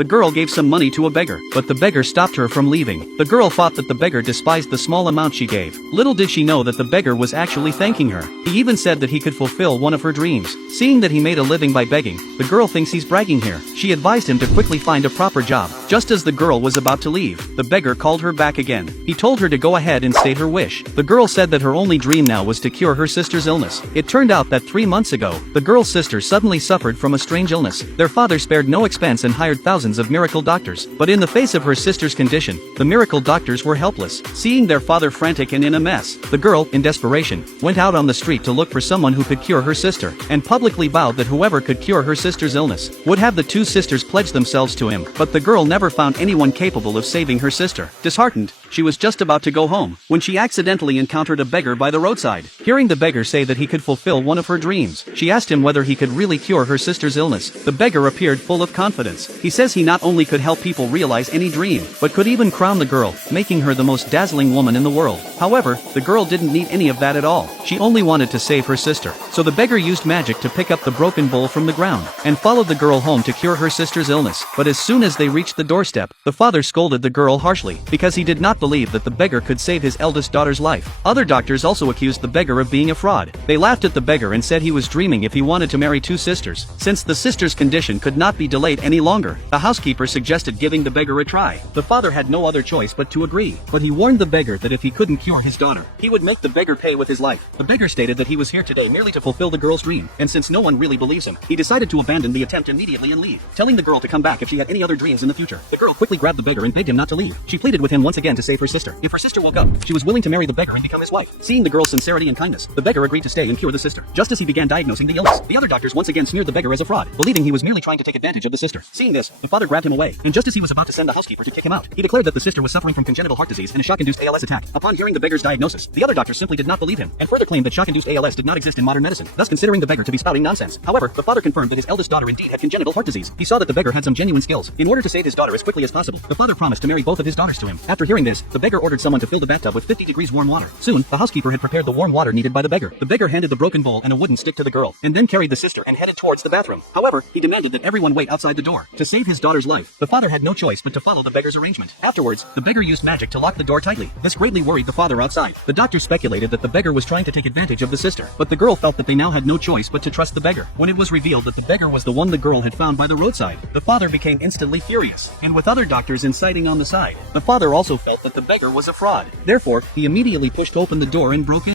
The girl gave some money to a beggar, but the beggar stopped her from leaving. The girl thought that the beggar despised the small amount she gave. Little did she know that the beggar was actually thanking her. He even said that he could fulfill one of her dreams. Seeing that he made a living by begging, the girl thinks he's bragging here. She advised him to quickly find a proper job. Just as the girl was about to leave, the beggar called her back again. He told her to go ahead and state her wish. The girl said that her only dream now was to cure her sister's illness. It turned out that 3 months ago, the girl's sister suddenly suffered from a strange illness. Their father spared no expense and hired thousands of miracle doctors. But in the face of her sister's condition, the miracle doctors were helpless. Seeing their father frantic and in a mess, the girl, in desperation, went out on the street to look for someone who could cure her sister, and publicly vowed that whoever could cure her sister's illness would have the two sisters pledge themselves to him. But the girl never found anyone capable of saving her sister. Disheartened, she was just about to go home when she accidentally encountered a beggar by the roadside. Hearing the beggar say that he could fulfill one of her dreams, she asked him whether he could really cure her sister's illness. The beggar appeared full of confidence. He says he not only could help people realize any dream, but could even crown the girl, making her the most dazzling woman in the world. However, the girl didn't need any of that at all. She only wanted to save her sister. So the beggar used magic to pick up the broken bowl from the ground, and followed the girl home to cure her sister's illness. But as soon as they reached the doorstep, the father scolded the girl harshly, because he did not believe that the beggar could save his eldest daughter's life. Other doctors also accused the beggar of being a fraud. They laughed at the beggar and said he was dreaming if he wanted to marry two sisters, since the sister's condition could not be delayed any longer. The housekeeper suggested giving the beggar a try. The father had no other choice but to agree, but he warned the beggar that if he couldn't cure his daughter, he would make the beggar pay with his life. The beggar stated that he was here today merely to fulfill the girl's dream, and since no one really believes him, he decided to abandon the attempt immediately and leave, telling the girl to come back if she had any other dreams in the future. The girl quickly grabbed the beggar and begged him not to leave. She pleaded with him once again to save her sister. If her sister woke up, she was willing to marry the beggar and become his wife. Seeing the girl's sincerity and kindness, the beggar agreed to stay and cure the sister. Just as he began diagnosing the illness, the other doctors once again smeared the beggar as a fraud, believing he was merely trying to take advantage of the sister. Seeing this, the father grabbed him away, and just as he was about to send the housekeeper to kick him out, he declared that the sister was suffering from congenital heart disease and a shock-induced ALS attack. Upon hearing the beggar's diagnosis, the other doctors simply did not believe him, and further claimed that shock-induced ALS did not exist in modern medicine, thus considering the beggar to be spouting nonsense. However, the father confirmed that his eldest daughter indeed had congenital heart disease. He saw that the beggar had some genuine skills. In order to save his daughter as quickly as possible, the father promised to marry both of his daughters to him. After hearing this, the beggar ordered someone to fill the bathtub with 50 degrees warm water. Soon, the housekeeper had prepared the warm water needed by the beggar. The beggar handed the broken bowl and a wooden stick to the girl, and then carried the sister and headed towards the bathroom. However, he demanded that everyone wait outside the door. To save his daughter's life, the father had no choice but to follow the beggar's arrangement. Afterwards, the beggar used magic to lock the door tightly. This greatly worried the father outside. The doctor speculated that the beggar was trying to take advantage of the sister, but the girl felt that they now had no choice but to trust the beggar. When it was revealed that the beggar was the one the girl had found by the roadside, the father became instantly furious, and with other doctors inciting on the side, the father also felt that the beggar was a fraud. Therefore, he immediately pushed open the door and broke in.